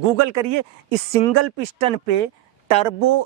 Google करिए, इस single piston पे turbo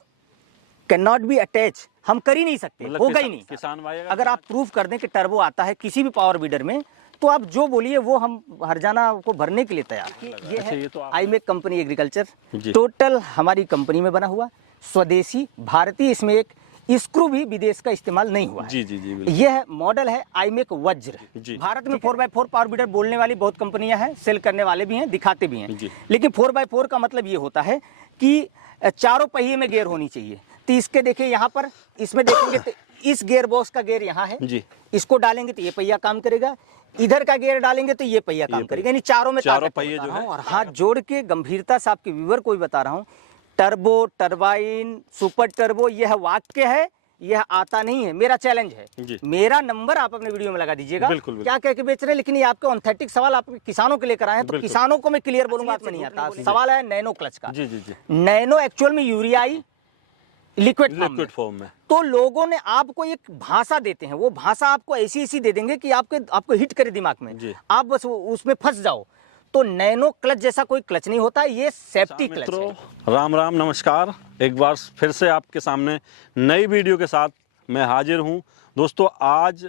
can not be attach, हम कर ही नहीं सकते, मतलब होगा ही नहीं। किसान भाई अगर आप प्रूफ कर दें कि टर्बो आता है किसी भी पावर बीडर में, तो आप जो बोलिए वो हम हरजाना को भरने के लिए तैयार हैं। ये है तो आईमेक कंपनी एग्रीकल्चर, टोटल हमारी कंपनी में बना हुआ, स्वदेशी भारतीय, इसमें एक स्क्रू भी विदेश का इस्तेमाल नहीं हुआ है। जी जी जी, यह मॉडल है आईमेक वज्र। भारत में 4x4 पावर बीडर बोलने वाली बहुत कंपनियां हैं, सेल करने वाले भी हैं, दिखाते भी हैं, लेकिन 4x4 का मतलब ये होता है कि चारों पहिए में गियर होनी चाहिए। तो इसके देखिए यहाँ पर, इसमें देखेंगे तो इस गियर बॉक्स का गियर यहाँ है जी, इसको डालेंगे तो ये पहिया काम करेगा, इधर का गियर डालेंगे तो ये पहिया काम करेगा, यानी चारों में चारों पहिए जो है। और हाथ जोड़ के गंभीरता से आपके व्यूअर को भी बता रहा हूँ, टर्बो, टरबाइन, सुपर टर्बो, यह वाक्य है, यह आता नहीं है, मेरा चैलेंज है। मेरा नंबर आप अपने वीडियो में लगा दीजिएगा, क्या कह के बेच रहे हैं, लेकिन ये आपके ऑथेंटिक सवाल आप किसानों के लेकर आए हैं, तो किसानों को मैं क्लियर बोलूंगा, आप में नहीं आता। सवाल है नैनो क्लच का। नैनो एक्चुअल में यूरियाई लिक्विड फॉर्म में, तो लोगों ने आपको एक भाषा देते हैं, वो भाषा आपको ऐसी ऐसी दे देंगे कि आपको हिट करे दिमाग में, आप बस उसमें फंस जाओ। तो नैनो क्लच जैसा कोई क्लच नहीं होता, ये सेफ्टी क्लच है। राम राम, नमस्कार, एक बार फिर से आपके सामने नई वीडियो के साथ मैं हाजिर हूं। दोस्तों, आज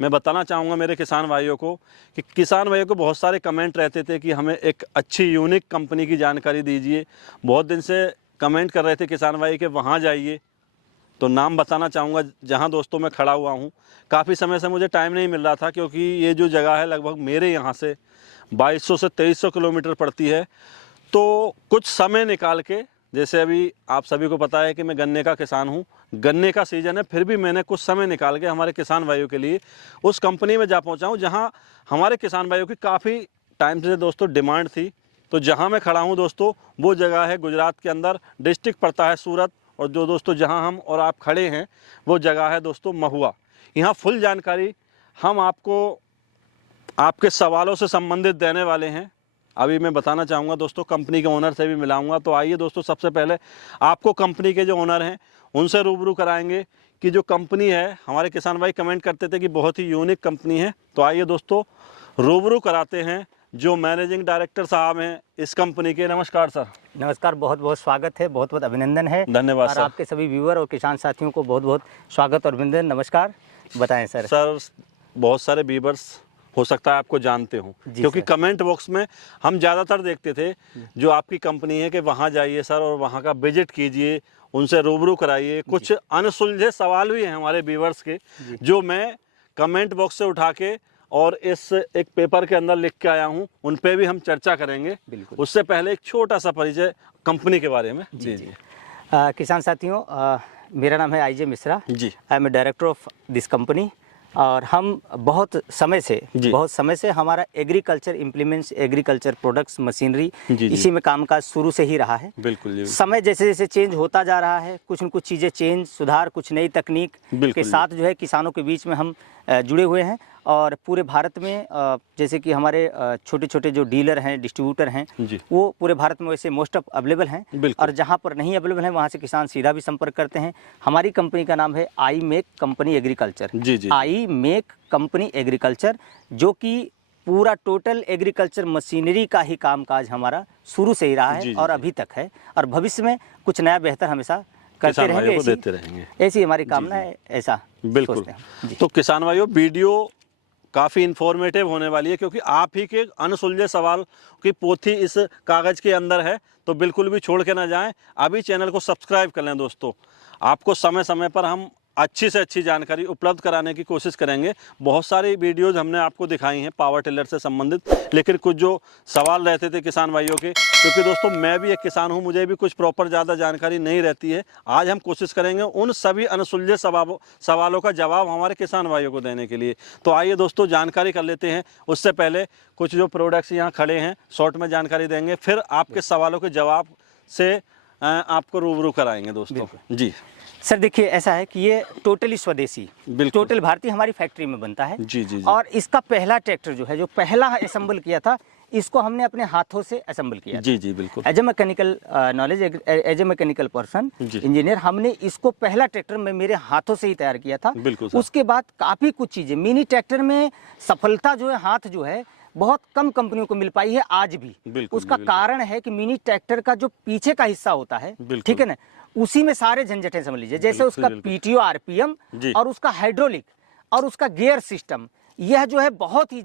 मैं बताना चाहूँगा मेरे किसान भाइयों को कि किसान भाइयों को बहुत सारे कमेंट रहते थे कि हमें एक अच्छी यूनिक कंपनी की जानकारी दीजिए। बहुत दिन से कमेंट कर रहे थे किसान भाई कि वहाँ जाइए, तो नाम बताना चाहूँगा जहाँ दोस्तों मैं खड़ा हुआ हूँ। काफ़ी समय से मुझे टाइम नहीं मिल रहा था, क्योंकि ये जो जगह है लगभग मेरे यहाँ से 2200 से 2300 किलोमीटर पड़ती है। तो कुछ समय निकाल के, जैसे अभी आप सभी को पता है कि मैं गन्ने का किसान हूँ, गन्ने का सीज़न है, फिर भी मैंने कुछ समय निकाल के हमारे किसान भाइयों के लिए उस कंपनी में जा पहुँचा हूँ जहाँ हमारे किसान भाइयों की काफ़ी टाइम से दोस्तों डिमांड थी। तो जहाँ मैं खड़ा हूँ दोस्तों, वो जगह है गुजरात के अंदर, डिस्ट्रिक्ट पड़ता है सूरत, और जो दोस्तों जहाँ हम और आप खड़े हैं वो जगह है दोस्तों महुआ। यहाँ फुल जानकारी हम आपको आपके सवालों से संबंधित देने वाले हैं। अभी मैं बताना चाहूँगा दोस्तों, कंपनी के ओनर से भी मिलाऊंगा। तो आइए दोस्तों, सबसे पहले आपको कंपनी के जो ओनर हैं उनसे रूबरू कराएंगे कि जो कंपनी है, हमारे किसान भाई कमेंट करते थे कि बहुत ही यूनिक कंपनी है। तो आइए दोस्तों, रूबरू कराते हैं जो मैनेजिंग डायरेक्टर साहब हैं इस कंपनी के। नमस्कार सर। नमस्कार, बहुत बहुत स्वागत है, बहुत बहुत अभिनंदन है। धन्यवाद और सर। आपके सभी व्यूअर और किसान साथियों को बहुत बहुत स्वागत और अभिनंदन। नमस्कार, बताएं सर। सर, बहुत सारे व्यूअर्स हो सकता है आपको जानते हों, क्योंकि कमेंट बॉक्स में हम ज़्यादातर देखते थे जो आपकी कंपनी है कि वहाँ जाइए सर और वहाँ का विजिट कीजिए, उनसे रूबरू कराइए। कुछ अनसुलझे सवाल भी हैं हमारे व्यूअर्स के, जो मैं कमेंट बॉक्स से उठा के और इस एक पेपर के अंदर लिख के आया हूँ, उन पे भी हम चर्चा करेंगे। उससे पहले एक छोटा सा परिचय कंपनी के बारे में। जी जी किसान साथियों, मेरा नाम है I J Mishra ji, I am director of this company. और हम बहुत समय से हमारा agriculture implements, agriculture products, machinery, इसी में कामकाज शुरू से ही रहा है। बिल्कुल। समय जैसे जैसे चेंज होता जा रहा है, कुछ न कुछ चीज़ें चेंज, सुधार, कुछ नई तकनीक के साथ जो है किसानों के बीच में हम जुड़े हुए हैं। और पूरे भारत में जैसे कि हमारे छोटे छोटे जो डीलर हैं, डिस्ट्रीब्यूटर हैं, वो पूरे भारत में वैसे मोस्ट ऑफ अवेलेबल हैं। और जहाँ पर नहीं अवेलेबल हैं वहाँ से किसान सीधा भी संपर्क करते हैं। हमारी कंपनी का नाम है I make company agriculture. I make company agriculture, जो कि पूरा टोटल एग्रीकल्चर मशीनरी का ही कामकाज हमारा शुरू से ही रहा है और अभी तक है, और भविष्य में कुछ नया बेहतर हमेशा करते रहेंगे। ऐसी हमारी कामना है, ऐसा बिल्कुल। तो किसान भाइयों, वीडियो काफ़ी इन्फॉर्मेटिव होने वाली है, क्योंकि आप ही के अनसुलझे सवाल की पोथी इस कागज़ के अंदर है, तो बिल्कुल भी छोड़ के ना जाएं। अभी चैनल को सब्सक्राइब कर लें दोस्तों। आपको समय समय पर हम अच्छी से अच्छी जानकारी उपलब्ध कराने की कोशिश करेंगे। बहुत सारी वीडियोज़ हमने आपको दिखाई हैं पावर टिलर से संबंधित, लेकिन कुछ जो सवाल रहते थे किसान भाइयों के, क्योंकि दोस्तों मैं भी एक किसान हूं, मुझे भी कुछ प्रॉपर ज़्यादा जानकारी नहीं रहती है। आज हम कोशिश करेंगे उन सभी अनसुलझे सवालों का जवाब हमारे किसान भाइयों को देने के लिए। तो आइए दोस्तों, जानकारी कर लेते हैं। उससे पहले कुछ जो प्रोडक्ट्स यहाँ खड़े हैं शॉर्ट में जानकारी देंगे, फिर आपके सवालों के जवाब से आपको रूबरू कराएंगे दोस्तों। जी सर, देखिए ऐसा है कि ये टोटली स्वदेशी, टोटल भारतीय हमारी फैक्ट्री में बनता है। जी। और इसका पहला ट्रैक्टर जो है, जो पहला असेंबल किया था, इसको हमने अपने हाथों से असेंबल किया। जी, बिल्कुल। As a mechanical knowledge, as a mechanical person, engineer, हमने इसको पहला ट्रैक्टर में मेरे हाथों से ही तैयार किया था। उसके बाद काफ़ी कुछ चीज़ें, मिनी ट्रैक्टर में सफलता जो है, हाथ जो है बहुत कम कंपनियों को मिल पाई है आज भी। उसका कारण है कि मिनी ट्रैक्टर का जो पीछे का हिस्सा होता है, ठीक है ना, उसी में सारे झंझटें समझ लीजिए, जैसे उसका पीटीओ, आरपीएम और उसका हाइड्रोलिक और उसका गियर सिस्टम, यह जो है बहुत ही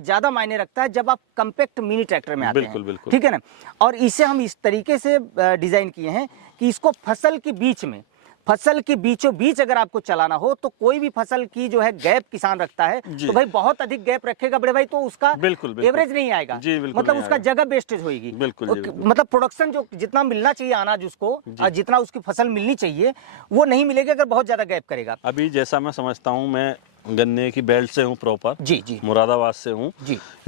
ज्यादा मायने रखता है जब आप कम्पैक्ट मिनी ट्रैक्टर में आते हैं, ठीक है ना। और इसे हम इस तरीके से डिजाइन किए हैं कि इसको फसल के बीचों बीच अगर आपको चलाना हो तो कोई भी फसल की जो है गैप किसान रखता है तो भाई बहुत अधिक गैप रखेगा बड़े भाई, तो उसका एवरेज नहीं आएगा, मतलब उसका जगह वेस्टेज होगी, मतलब प्रोडक्शन जो जितना मिलना चाहिए अनाज उसको, जितना उसकी फसल मिलनी चाहिए वो नहीं मिलेगी अगर बहुत ज्यादा गैप करेगा। अभी जैसा मैं समझता हूँ, मैं गन्ने की बेल्ट से हूँ प्रॉपर, जी मुरादाबाद से हूँ,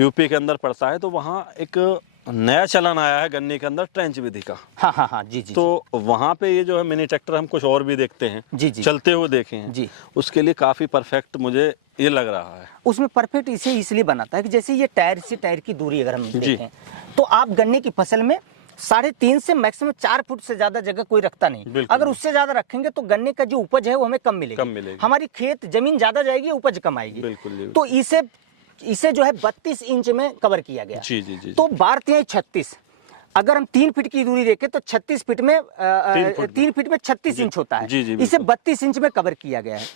यूपी के अंदर पड़ता है, तो वहाँ एक नया चलन आया है गन्ने के अंदर ट्रेंच विधि का। हाँ, जी। तो वहाँ पे ये जो है मिनी ट्रैक्टर हम कुछ और भी देखते हैं, जी, चलते हुए देखे हैं जी, उसके लिए काफी परफेक्ट मुझे ये लग रहा है। उसमें परफेक्ट इसे इसलिए बनाता है कि जैसे ये टायर से टायर की दूरी अगर हम देखें तो आप गन्ने की फसल में 3.5 से मैक्सिमम 4 फुट से ज्यादा जगह कोई रखता नहीं। अगर उससे ज्यादा रखेंगे तो गन्ने का जो उपज है वो हमें कम मिलेगी। हमारी खेत जमीन ज्यादा जाएगी, उपज कम आएगी। तो इसे जो है 32 इंच में कवर किया गया। जी। तो 12 36, अगर हम 3 फीट की दूरी देखें तो 36 फीट में 3 फीट में 36 इंच होता है, इसे 32 इंच में कवर किया गया है।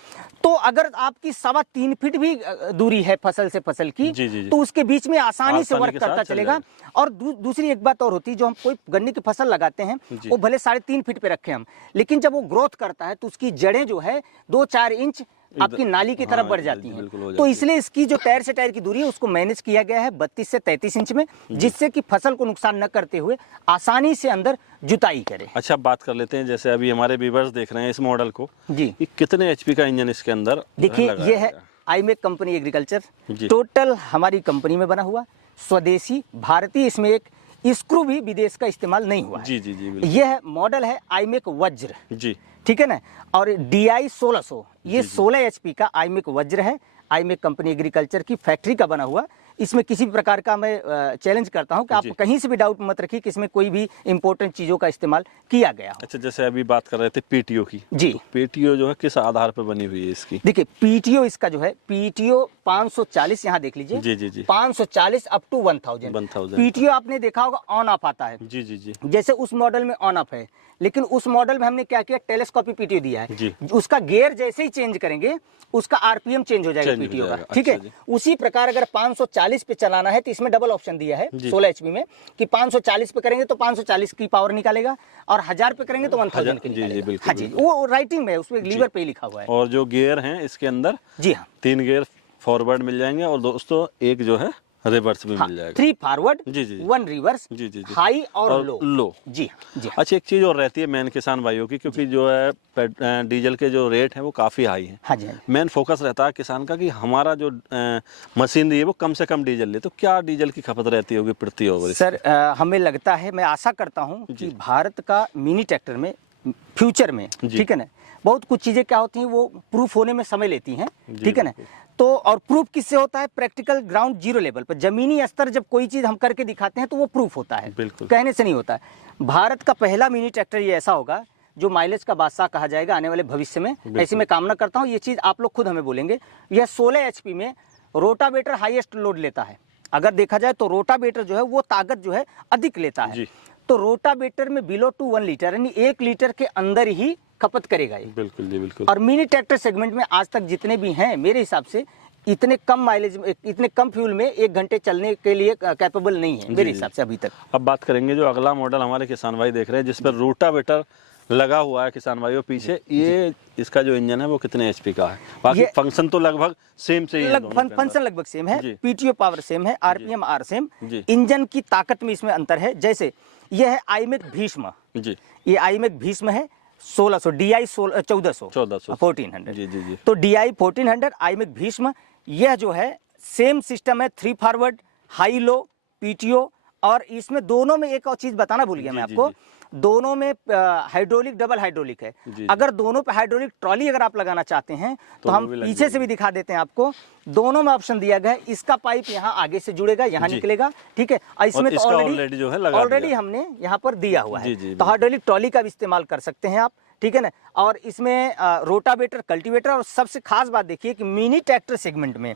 तो अगर आपकी 3.25 फीट भी दूरी है फसल से फसल की, तो उसके बीच में आसानी से वर्क करता चलेगा। और दूसरी एक बात और होती है, जो हम कोई गन्ने की फसल लगाते हैं वो भले 3.5 फीट पे रखें हम, लेकिन जब वो ग्रोथ करता है तो उसकी जड़ें जो है 2-4 इंच आपकी नाली की तरफ बढ़ जाती हैं। तो इसलिए इसकी जो टायर से टायर की दूरी है उसको मैनेज किया गया है 32 से 33 इंच में, जिससे कि फसल को नुकसान न करते हुए आसानी से अंदर जुताई करे। अच्छा, बात कर लेते हैं, जैसे अभी हमारे व्यूअर्स देख रहे हैं इस मॉडल को जी, कितने एचपी का इंजन इसके अंदर? देखिए, ये है आईमेक कंपनी एग्रीकल्चर, टोटल हमारी कंपनी में बना हुआ, स्वदेशी भारतीय, इसमें एक स्क्रू भी विदेश का इस्तेमाल नहीं हुआ है। जी। यह मॉडल है आईमेक वज्र जी, ठीक है ना। और DI 1600, ये 16 HP का आईमेक वज्र है, आईमेक कंपनी एग्रीकल्चर की फैक्ट्री का बना हुआ। इसमें किसी भी प्रकार का मैं चैलेंज करता हूं कि आप कहीं से भी डाउट मत रखिए कि इसमें कोई भी इंपॉर्टेंट चीजों का इस्तेमाल किया गया हो। अच्छा, जैसे अभी बात कर रहे थे पीटीओ की, जी, तो पीटीओ जो है किस आधार पर बनी हुई है इसकी? देखिए, पीटीओ इसका जो है पीटीओ 540, यहाँ देख लीजिए, जी, 540 अप टू 1000। पीटीओ आपने देखा होगा ऑन ऑफ आता है, जी, जैसे उस मॉडल में ऑन ऑफ है, लेकिन उस मॉडल में हमने क्या किया, टेलीस्कोपिक पीटीओ दिया है। उसका गियर जैसे ही चेंज करेंगे उसका आरपीएम चेंज हो जाएगा पीटीओ का, ठीक है। उसी प्रकार अगर 540 पे चलाना है तो इसमें डबल ऑप्शन दिया है 16 HP में कि 540 पे करेंगे तो 540 की पावर निकालेगा और 1000 पे करेंगे तो 1000 की निकालेगा। हाँ जी, वो राइटिंग में उसमें लीवर पे ही लिखा हुआ है। और जो गियर हैं इसके अंदर, जी हाँ, 3 गियर फॉरवर्ड मिल जाएंगे और दोस्तों एक जो है रिवर्स भी मिल जाएगा। 3 फॉरवर्ड, 1 रिवर्स, हाई और लो। जी। अच्छा, एक चीज और रहती है मेन किसान भाइयों की, क्योंकि जो है डीजल के जो रेट है वो काफी हाई है। हाँ जी। मेन फोकस रहता है किसान का कि हमारा जो मशीनरी है वो कम से कम डीजल ले, तो क्या डीजल की खपत रहती होगी प्रति ओवर? सर, हमें लगता है, मैं आशा करता हूँ कि भारत का मिनी ट्रैक्टर में फ्यूचर में, ठीक है ना, बहुत कुछ चीजें क्या होती हैं वो प्रूफ होने में समय लेती हैं, ठीक है ना। तो और प्रूफ किससे होता है? प्रैक्टिकल ग्राउंड जीरो लेवल पर, जमीनी स्तर जब कोई चीज हम करके दिखाते हैं तो वो प्रूफ होता है, कहने से नहीं होता है। भारत का पहला मिनी ट्रैक्टर ये ऐसा होगा जो माइलेज का बादशाह कहा जाएगा आने वाले भविष्य में, ऐसी मैं कामना करता हूँ। ये चीज आप लोग खुद हमें बोलेंगे। यह 16 HP में रोटावेटर हाईएस्ट लोड लेता है। अगर देखा जाए तो रोटावेटर जो है वो ताकत जो है अधिक लेता है, तो रोटावेटर में बिलो टू 1 लीटर यानी 1 लीटर के अंदर ही खपत करेगा ये। बिल्कुल। और मिनी ट्रैक्टर सेगमेंट में आज तक जितने भी हैं, मेरे हिसाब से इतने कम माइलेज में, इतने कम फ्यूल में 1 घंटे चलने के लिए कैपेबल नहीं है मेरे हिसाब से अभी तक। अब बात करेंगे जो अगला मॉडल हमारे किसान भाई देख रहे हैं जिस पर रोटावेटर लगा हुआ है किसान भाइयों पीछे, ये इसका जो इंजन है वो कितने HP का है? बाकी फंक्शन तो लगभग सेम से ही है, फंक्शन लगभग सेम है, पीटीओ पावर सेम है, RPM R सेम, इंजन की ताकत में इसमें अंतर है। जैसे ये है आईमेक भीष्म, ये आईमेक भीष्म है 1600, DI 1400 जी। तो DI 1400 आईमेक भीष्म, यह जो है सेम सिस्टम है, 3 फॉरवर्ड, हाई लो, पीटीओ। और इसमें दोनों में एक और चीज बताना भूल गया मैं आपको, दोनों में हाइड्रोलिक, डबल हाइड्रोलिक है। अगर दोनों पे हाइड्रोलिक ट्रॉली अगर आप लगाना चाहते हैं तो हम पीछे से भी दिखा देते हैं आपको। दोनों में ऑप्शन दिया गया है। इसका पाइप यहाँ आगे से जुड़ेगा, यहाँ निकलेगा, ठीक है। इसमें तो ऑलरेडी हमने यहाँ पर दिया हुआ है, तो हाइड्रोलिक ट्रॉली का भी इस्तेमाल कर सकते हैं आप, ठीक है ना। और इसमें रोटावेटर, कल्टीवेटर, और सबसे खास बात देखिए कि मिनी ट्रैक्टर सेगमेंट में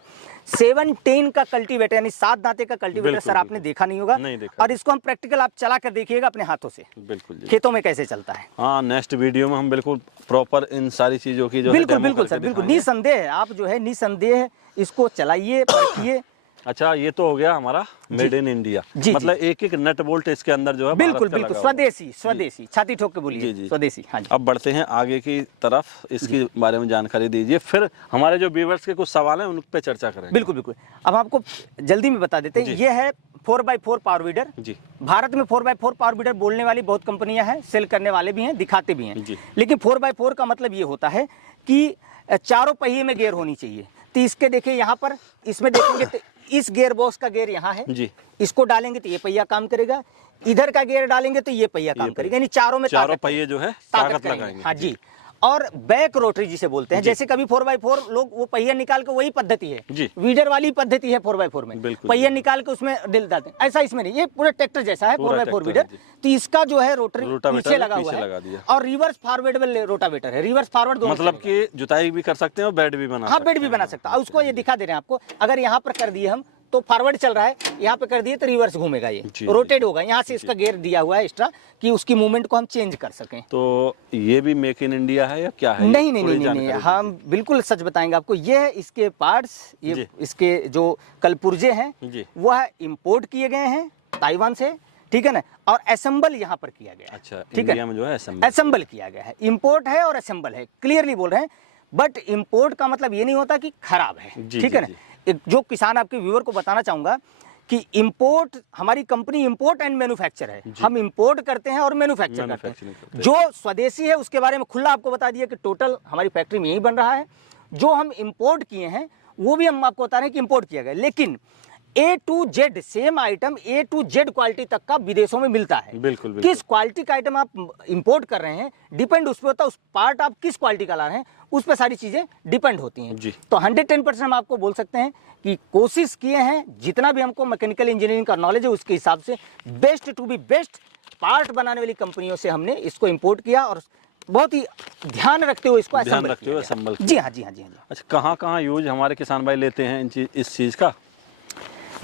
710 का कल्टीवेटर यानी 7 दांते का कल्टीवेटर सर आपने देखा नहीं होगा। नहीं देखा। और इसको हम प्रैक्टिकल आप चला कर देखिएगा अपने हाथों से, बिल्कुल जी। खेतों में कैसे चलता है। हाँ, नेक्स्ट वीडियो में हम बिल्कुल प्रॉपर इन सारी चीजों की जो बिल्कुल बिल्कुल सर, बिल्कुल निसंदेह आप जो है निसंदेह इसको चलाइए, परखिए। अच्छा, ये तो हो गया हमारा मेड इन इंडिया, मतलब एक एक नट बोल्ट इसके अंदर जो है बिल्कुल बिल्कुल स्वदेशी छाती ठोक के बोलिए स्वदेशी। हाँ जी। अब बढ़ते हैं आगे की तरफ, इसके बारे में जानकारी दीजिए, फिर हमारे जो व्यूअर्स के कुछ सवाल हैं उन पे चर्चा करेंगे। बिल्कुल बिल्कुल। अब आपको जल्दी में बता देते हैं, ये है 4x4 पावर वीडर जी। भारत में 4x4 पावर वीडर बोलने वाली बहुत कंपनियां हैं, सेल करने वाले भी हैं, दिखाते भी हैं। लेकिन 4x4 का मतलब ये होता है कि चारों पहिए में गियर होनी चाहिए। तो इसके देखिए यहाँ पर, इसमें देखेंगे तो इस गियर बॉक्स का गियर यहाँ है जी। इसको डालेंगे तो ये पहिया काम करेगा, इधर का गियर डालेंगे तो ये पहिया काम करेगा, यानी चारों में चारों पहिए जो है ताकत लगाएंगे। हाँ जी। और बैक रोटरी जिसे बोलते हैं, जैसे कभी 4x4 लोग वो पहिया निकाल के, वही पद्धति है जी। वीडर वाली पद्धति है 4x4 में, पहिया निकाल के उसमें डिल डालते हैं। ऐसा इसमें नहीं, ये पूरा ट्रैक्टर जैसा है 4x4 वीडर। तो इसका जो है रोटरी पीछे लगा हुआ है और रिवर्स फॉरवर्डेबल रोटावेटर है, रिवर्स फॉरवर्ड दोनों, मतलब कि जुताई भी कर सकते हैं और बेड भी बना, हाँ बेड भी बना सकता है। उसको ये दिखा दे रहे हैं आपको, अगर यहाँ पर कर दिए हम तो फॉरवर्ड चल रहा है, यहाँ पे कर दिए तो रिवर्स घूमेगा, ये रोटेट होगा। यहाँ से इसका गियर दिया हुआ है एक्स्ट्रा कि उसकी मूवमेंट को हम चेंज कर सकें। तो ये भी मेक इन इंडिया है या क्या है? नहीं नहीं नहीं नहीं, हम बिल्कुल सच बताएंगे आपको। ये है इसके पार्ट्स, ये इसके जो कलपुर्जे हैं वह इंपोर्ट किए गए हैं ताइवान से, ठीक है ना। और असेंबल यहाँ पर किया गया। अच्छा, इंडिया में जो है असेंबल किया गया है। इंपोर्ट है और असेंबल है, क्लियरली बोल रहे हैं। बट इंपोर्ट का मतलब ये नहीं होता कि खराब है, ठीक है ना। जो किसान आपके व्यूअर को बताना चाहूंगा कि इंपोर्ट, हमारी कंपनी इंपोर्ट एंड मैन्युफैक्चर है। हम इंपोर्ट करते हैं और मैन्युफैक्चर करते हैं। जो स्वदेशी है उसके बारे में खुला आपको बता दिया कि टोटल हमारी फैक्ट्री में यही बन रहा है। जो हम इंपोर्ट किए हैं वो भी हम आपको बता रहे हैं कि इंपोर्ट किया गया, लेकिन A to Z same item A to Z quality तक का विदेशों में मिलता है। बिल्कुल। किस क्वालिटी का आइटम आप इंपोर्ट कर रहे हैं डिपेंड उस पर होता है, उस पार्ट आप किस क्वालिटी का ला रहे हैं उस पर सारी चीजें डिपेंड होती हैं जी। तो 110% हम आपको बोल सकते हैं कि कोशिश किए हैं, जितना भी हमको मैकेनिकल इंजीनियरिंग का नॉलेज है उसके हिसाब से best to be best part बनाने वाली कंपनियों से हमने इसको इंपोर्ट किया और बहुत ही ध्यान रखते हुए इसको असेंबल किया। जी हाँ जी हाँ जी हाँ। अच्छा, कहाँ यूज हमारे किसान भाई लेते हैं इस चीज का?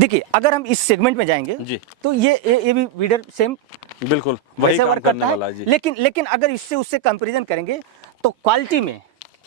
देखिए, अगर हम इस सेगमेंट में जाएंगे जी, तो ये भी वीडर सेम बिल्कुल वही काम करने वाला है जी। लेकिन अगर इससे उससे कंपैरिजन करेंगे तो क्वालिटी में,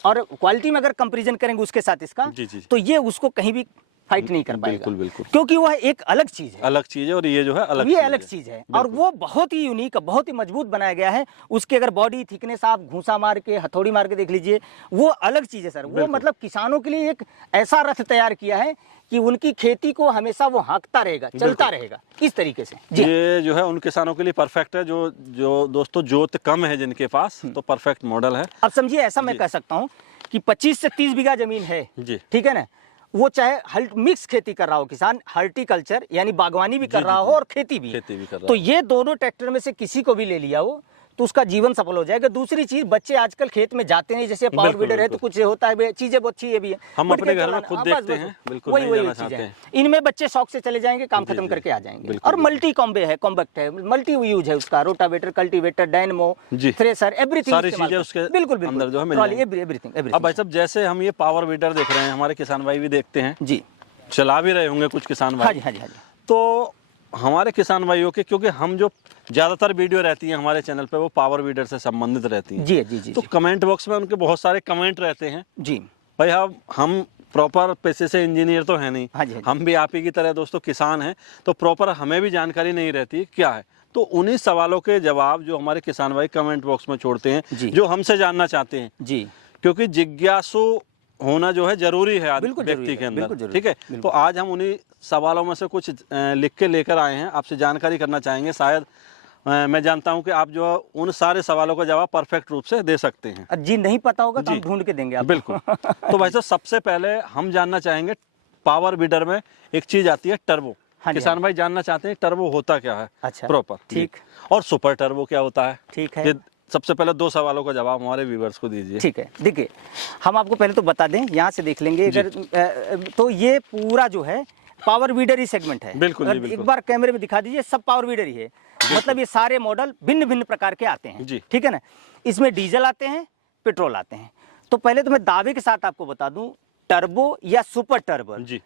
और क्वालिटी में अगर कंपैरिजन करेंगे उसके साथ इसका जी। तो ये उसको कहीं भी फाइट नहीं कर पाएगा। बिल्कुल, क्योंकि वह एक अलग चीज है, और ये जो है अलग चीज है और वो बहुत ही यूनिक, बहुत ही मजबूत बनाया गया है। उसके अगर बॉडी थिकनेस आप घूसा मार के, हथौड़ी मार के देख लीजिए, वो अलग चीज है सर। वो मतलब किसानों के लिए एक ऐसा रथ तैयार किया है कि उनकी खेती को हमेशा वो हाँकता रहेगा, चलता रहेगा, इस तरीके से जी। ये जो है उन किसानों के लिए परफेक्ट है, जो दोस्तों जोत कम है जिनके पास, तो परफेक्ट मॉडल है। अब समझिए, ऐसा मैं कह सकता हूँ कि 25 से 30 बीघा जमीन है, ठीक है ना, वो चाहे मिक्स खेती कर रहा हो किसान, हॉर्टिकल्चर यानी बागवानी भी कर रहा हो और खेती भी कर रहा हो, तो ये दोनों ट्रैक्टर में से किसी को भी ले लिया हो तो उसका जीवन सफल हो जाएगा। दूसरी चीज, बच्चे आजकल खेत में जाते हैं, जैसे पावर वीडर है तो कुछ होता है, चीजें बहुत अच्छी भी है, हम अपने घर में खुद देखते हैं, बिल्कुल वही चीजें हैं। इनमें बच्चे शौक से चले जाएंगे, काम खत्म करके आ जाएंगे। और मल्टी कॉम्बे है, कॉम्बैक्ट है, मल्टी यूज है उसका, rotavator, cultivator, dynamo, thresher, everything, सारी चीजें उसके बिल्कुल अंदर जो है एवरीथिंग। अब भाई साहब, जैसे हम ये पावर वीडर देख रहे हैं, हमारे किसान भाई भी देखते हैं जी, चला भी रहे होंगे कुछ किसान भाई। हाँ जी। तो हमारे किसान भाइयों के, क्योंकि हम जो ज्यादातर वीडियो रहती है हमारे चैनल पे वो पावर वीडर से संबंधित रहती हैं जी। तो कमेंट बॉक्स में उनके बहुत सारे कमेंट रहते हैं जी। भाई हम प्रॉपर पैसे से इंजीनियर तो है नहीं, हाँ जी। हम भी आप ही की तरह दोस्तों किसान हैं, तो प्रॉपर हमें भी जानकारी नहीं रहती क्या है। तो उन्हीं सवालों के जवाब जो हमारे किसान भाई कमेंट बॉक्स में छोड़ते हैं, जो हमसे जानना चाहते हैं जी, क्योंकि जिज्ञासु होना जो है जरूरी है व्यक्ति के अंदर, ठीक है। तो आज हम उन्हीं सवालों में से कुछ लिख के लेकर आए हैं, आपसे जानकारी करना चाहेंगे। शायद मैं जानता हूं कि आप जो उन सारे सवालों का जवाब परफेक्ट रूप से दे सकते हैं जी। नहीं पता होगा तो हम ढूंढ के देंगे आपको। बिल्कुल। तो भाई साहब, सबसे पहले हम जानना चाहेंगे, पावर वीडर में एक चीज आती है टर्बो। किसान भाई जानना चाहते हैं टर्बो होता क्या है? अच्छा, प्रॉपर, ठीक। और सुपर टर्बो क्या होता है? ठीक है। सबसे पहले 2 सवालों का जवाब हमारे व्यूअर्स को दीजिए। ठीक है, देखिए, हम आपको पहले तो बता दें, यहाँ से देख लेंगे अगर तो ये पूरा जो है पावर वीडर ही सेगमेंट है। बिल्कुल, एक बार कैमरे में दिखा दीजिए, सब पावर वीडर ही है। मतलब ये सारे मॉडल भिन्न भिन्न प्रकार के आते हैं, ठीक है ना। इसमें डीजल आते हैं, पेट्रोल आते हैं। तो पहले तो मैं दावे के साथ आपको बता दूं, टर्बो या सुपर टर्बो जी,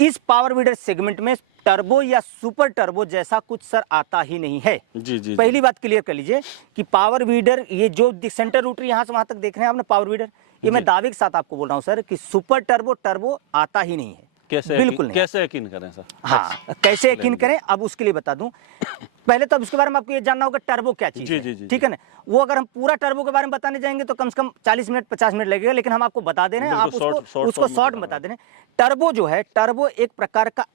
इस पावर वीडर सेगमेंट में टर्बो या सुपर टर्बो जैसा कुछ सर आता ही नहीं है। जी, पहली बात क्लियर कर लीजिए कि पावर वीडर, ये जो सेंटर रूटर यहां से वहां तक देख रहे हैं आपने पावर वीडर, ये मैं दावे के साथ आपको बोल रहा हूं सर कि सुपर टर्बो आता ही नहीं है। कैसे बिल्कुल नहीं। कैसे यकीन करें सर? हाँ, कैसे यकीन करें, अब उसके लिए बता दूं। पहले तो अब इसके बारे में आपको ये जानना होगा टर्बो क्या चीज है, ठीक है ना। वो अगर हम पूरा टर्बो के बारे में बताने जाएंगे तो कम से कम 40 मिनट 50 मिनट लगेगा, लेकिन हम आपको बता दे रहे हैं, आप उसको शॉर्ट में बता दे रहे हैं। टर्बो जो है, टर्बो एक प्रकार का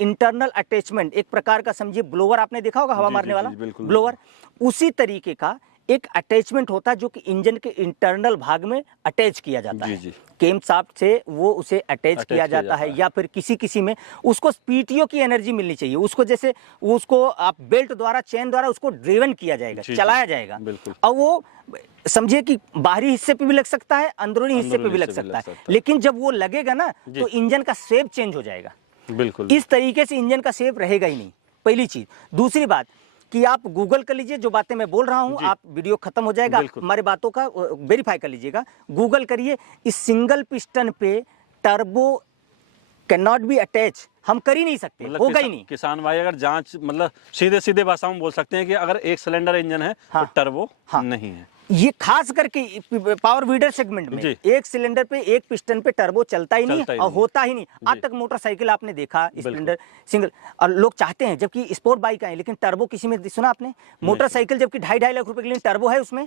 इंटरनल अटैचमेंट, एक प्रकार का समझिए ब्लोअर, आपने देखा होगा हवा मारने वाला ब्लोअर, उसी तरीके का एक अटैचमेंट होता है जो कि इंजन के इंटरनल भाग में अटैच किया जाता है। केमशाफ्ट से वो उसे अटैच किया जाता है, या फिर किसी में उसको पीटीओ की एनर्जी मिलनी चाहिए, उसको जैसे उसको आप बेल्ट द्वारा, चेन द्वारा उसको ड्रिवन किया जाएगा, चलाया जाएगा। और वो समझिए कि बाहरी हिस्से पे भी लग सकता है, अंदरूनी हिस्से पे भी लग सकता है, लेकिन जब वो लगेगा ना तो इंजन का शेप चेंज हो जाएगा। बिल्कुल इस तरीके से इंजन का शेप रहेगा ही नहीं, पहली चीज। दूसरी बात कि आप गूगल कर लीजिए, जो बातें मैं बोल रहा हूं, आप वीडियो खत्म हो जाएगा, हमारी बातों का वेरीफाई कर लीजिएगा, गूगल करिए। इस सिंगल पिस्टन पे turbo can not be attach, हम कर ही नहीं सकते, मतलब होगा ही नहीं। किसान भाई अगर जांच, मतलब सीधे भाषा में बोल सकते हैं कि अगर एक सिलेंडर इंजन है तो टर्बो नहीं है। ये खास करके पावर वीडर सेगमेंट में एक सिलेंडर पे, एक पिस्टन पे टर्बो चलता ही नहीं और होता ही नहीं। आज तक मोटरसाइकिल आपने देखा स्प्लेंडर सिंगल, और लोग चाहते हैं, जबकि स्पोर्ट बाइक है, लेकिन टर्बो किसी में सुना आपने? मोटरसाइकिल जबकि 2.5 लाख रुपए के लिए टर्बो है उसमें।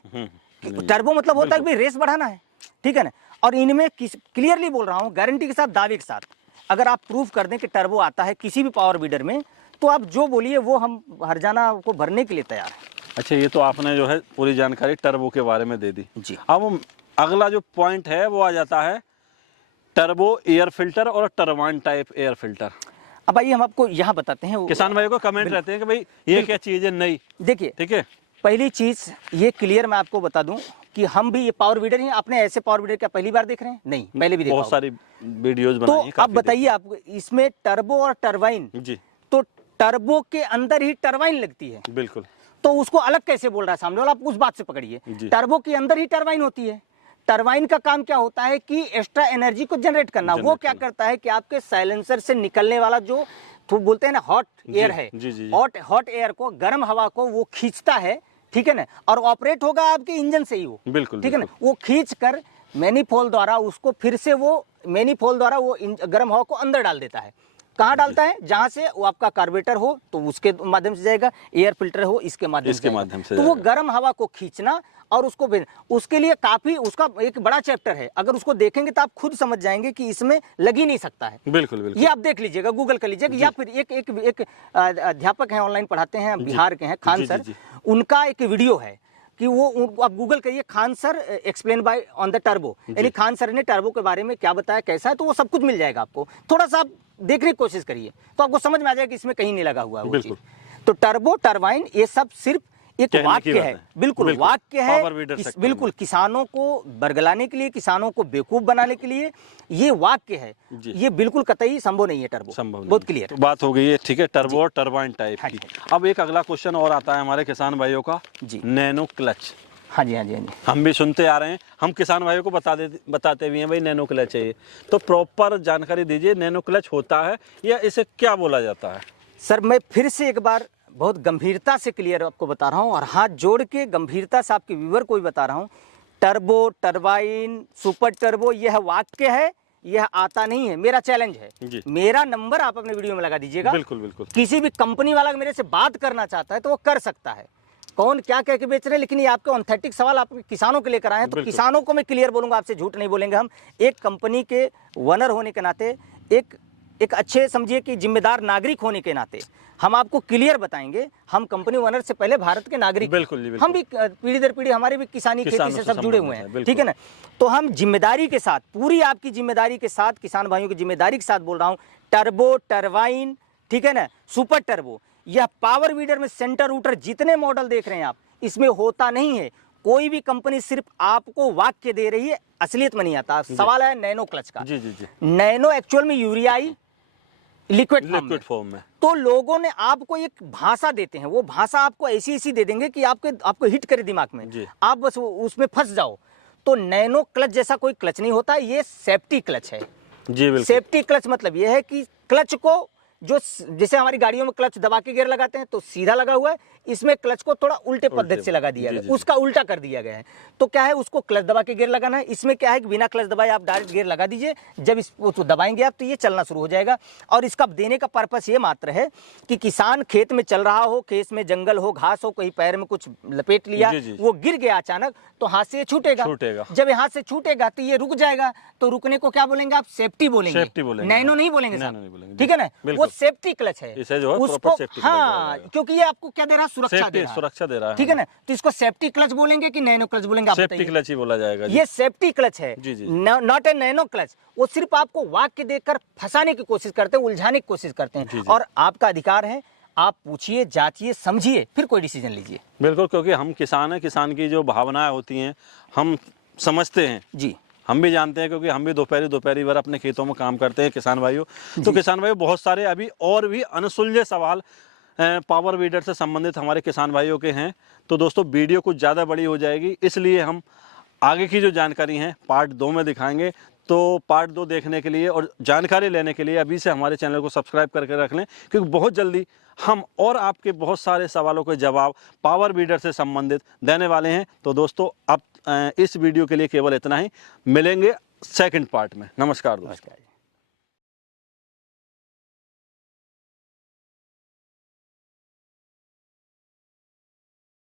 टर्बो मतलब होता है कि रेस बढ़ाना है, ठीक है ना। और इनमें क्लियरली बोल रहा हूँ, गारंटी के साथ, दावे के साथ, अगर आप प्रूफ कर दें कि टर्बो आता है किसी भी पावर वीडर में, तो आप जो बोलिए वो हम हरजाना को भरने के लिए तैयार हैं। अच्छा, ये तो आपने जो है पूरी जानकारी टर्बो के बारे में दे दी जी। अब अगला जो पॉइंट है वो आ जाता है टर्बो एयर फिल्टर और टरबाइन टाइप एयर फिल्टर। अब आइए हम आपको यहाँ बताते हैं। किसान भाइयों को कमेंट रहते हैं कि भाई ये क्या चीज़ है नई। देखिए, ठीक है, पहली चीज ये क्लियर मैं आपको बता दूं कि हम भी ये पावर वीडर ही, अपने ऐसे पावर वीडर क्या पहली बार देख रहे हैं? नहीं, पहले भी देखा, बहुत सारी वीडियोस बनाई हैं। तो अब बताइए आप, इसमें टर्बो और टरबाइन, तो टर्बो के अंदर ही टरबाइन लगती है, बिल्कुल, तो उसको अलग कैसे बोल रहा है सामने वाला? आप उस बात से पकड़िए। टर्बो के अंदर ही टरबाइन होती है। टरबाइन का काम क्या होता है कि एक्स्ट्रा एनर्जी को जनरेट करना। वो क्या करता है कि आपके साइलेंसर से निकलने वाला जो तो बोलते हैं ना हॉट एयर है, हॉट एयर को, गर्म हवा को वो खींचता है, ठीक है ना, और ऑपरेट होगा आपके इंजन से ही वो, बिल्कुल, ठीक है ना। वो खींच कर मैनीफोल्ड द्वारा उसको फिर से वो मैनीफोल्ड द्वारा वो गर्म हवा को अंदर डाल देता है। कहाँ डालता है? जहां से वो आपका कार्बोरेटर हो तो उसके माध्यम से जाएगा, एयर फिल्टर हो इसके माध्यम से, तो वो गर्म हवा को खींचना और उसको उसके लिए काफी उसका एक बड़ा चैप्टर है। अगर उसको देखेंगे तो आप खुद समझ जाएंगे कि इसमें लग ही नहीं सकता है। बिल्कुल बिल्कुल, ये आप देख लीजिएगा, गूगल कर लीजिएगा, या फिर एक अध्यापक हैं, ऑनलाइन पढ़ाते हैं, बिहार के हैं, खान सर, उनका एक वीडियो है कि वो आप गूगल करिए, Khan sir explain by on the turbo, यानी खान सर ने टर्बो के बारे में क्या बताया, कैसा है, तो वो सब कुछ मिल जाएगा आपको। थोड़ा सा आप देखने की कोशिश करिए तो आपको समझ में आ जाएगा कि इसमें कहीं नहीं लगा हुआ है वो चीज। तो टर्बो, टरबाइन, ये सब सिर्फ एक वाक्य है, बिल्कुल वाक्य है, बिल्कुल किसानों को बरगलाने के लिए, किसानों को बेवकूफ बनाने के लिए ये वाक्य है। ये बिल्कुल कतई संभव नहीं है। टर्बो बहुत क्लियर तो बात हो गई है, ठीक है, टर्बो और टरबाइन टाइप की। अब एक अगला क्वेश्चन और आता है हमारे किसान भाइयों का, नैनो क्लच। हाँ जी, हाँ जी, हाँ जी, हम भी सुनते आ रहे हैं, हम किसान भाइयों को बताते भी हैं भाई नैनो क्लच है ये, तो प्रॉपर जानकारी दीजिए, नैनो क्लच होता है या इसे क्या बोला जाता है? सर मैं फिर से एक बार बहुत गंभीरता से क्लियर आपको बता रहा हूं और हाथ जोड़ के गंभीरता से आपके व्यूअर को भी बता रहा हूं, टर्बो, टरबाइन, सुपर टर्बो यह वाक्य है, यह आता नहीं है। मेरा चैलेंज है, मेरा नंबर आप अपने वीडियो में लगा दीजिएगा। बिल्कुल बिल्कुल, किसी भी कंपनी वाला मेरे से बात करना चाहता है तो वो कर सकता है, कौन क्या कह के बेच रहे हैं, लेकिन ये आपके ऑथेंटिक सवाल आप किसानों के लेकर आए हैं, तो किसानों को मैं क्लियर बोलूंगा, आपसे झूठ नहीं बोलेंगे हम। एक कंपनी के ओनर होने के नाते, एक अच्छे समझिए कि जिम्मेदार नागरिक होने के नाते हम आपको क्लियर बताएंगे। हम कंपनी ओनर से पहले भारत के नागरिक, बिल्कुल, हम भी पीढ़ी दर पीढ़ी हमारी भी किसानी खेती से सब जुड़े हुए हैं, ठीक है ना। तो हम जिम्मेदारी के साथ, पूरी आपकी जिम्मेदारी के साथ, किसान भाइयों की जिम्मेदारी के साथ बोल रहा हूँ, टर्बो, टरबाइन, ठीक है ना, सुपर टर्बो, यह पावर वीडर में सेंटर रूटर जितने मॉडल देख रहे हैं आप, इसमें होता नहीं है। कोई भी कंपनी सिर्फ आपको वाक्य दे रही है, असलियत में नहीं आता। सवाल है नैनो क्लच का। जी जी जी, नैनो एक्चुअल में यूरियाई, लिक्विड फॉर्म में। तो लोगों ने आपको एक भाषा देते हैं, वो भाषा आपको ऐसी ऐसी दे देंगे कि आपको हिट करे दिमाग में, आप बस उसमें फंस जाओ। तो नैनो क्लच जैसा कोई क्लच नहीं होता, ये सेफ्टी क्लच है। जी बिल्कुल। सेफ्टी क्लच मतलब ये है कि क्लच को जो जैसे हमारी गाड़ियों में क्लच दबा के गियर लगाते हैं तो सीधा लगा हुआ है, इसमें क्लच को थोड़ा उल्टे पद्धति से लगा दिया गया, उसका उल्टा कर दिया गया है। तो क्या है, उसको क्लच दबा के गियर लगाना है। इसमें क्या है कि बिना क्लच दबाए आप डायरेक्ट गियर लगा दीजिए, जब इसको दबाएंगे आप तो ये चलना शुरू हो जाएगा। और इसका देने का पर्पस ये मात्र है कि किसान खेत में चल रहा हो, खेत में जंगल हो, घास हो, कहीं पैर में कुछ लपेट लिया, वो गिर गया अचानक, तो हाथ से छूटेगा। जब हाथ से छूटेगा तो ये रुक जाएगा। तो रुकने को क्या बोलेंगे आप? सेफ्टी बोलेंगे, नैनो नहीं बोलेंगे साहब, ठीक है ना। वो सेफ्टी क्लच है, इसे जो है उसको हाँ, क्योंकि ये आपको क्या दे रहा है? सुरक्षा दे रहा है, ठीक है ना। तो इसको सेफ्टी क्लच बोलेंगे कि नैनो क्लच बोलेंगे? आप सेफ्टी क्लच ही बोला जाएगा। ये सेफ्टी क्लच है, नॉट ए नैनो क्लच। वो सिर्फ आपको वाक्य देकर फंसाने की कोशिश करते हैं, उलझाने की कोशिश करते हैं। और आपका अधिकार है, आप पूछिए, जांचिए, समझिए, फिर कोई डिसीजन लीजिए। बिल्कुल, क्योंकि हम किसान हैं, किसान की जो भावनाएं होती हैं हम समझते हैं जी, हम भी जानते हैं, क्योंकि हम भी दोपहरी भर अपने खेतों में काम करते हैं किसान भाइयों। तो किसान भाइयों, बहुत सारे अभी और भी अनसुलझे सवाल पावर वीडर से संबंधित हमारे किसान भाइयों के हैं। तो दोस्तों, वीडियो कुछ ज़्यादा बड़ी हो जाएगी, इसलिए हम आगे की जो जानकारी है पार्ट 2 में दिखाएंगे। तो पार्ट 2 देखने के लिए और जानकारी लेने के लिए अभी से हमारे चैनल को सब्सक्राइब करके रख लें, क्योंकि बहुत जल्दी हम और आपके बहुत सारे सवालों के जवाब पावर वीडर से संबंधित देने वाले हैं। तो दोस्तों, अब इस वीडियो के लिए केवल इतना ही, मिलेंगे सेकंड पार्ट में। नमस्कार दोस्तों।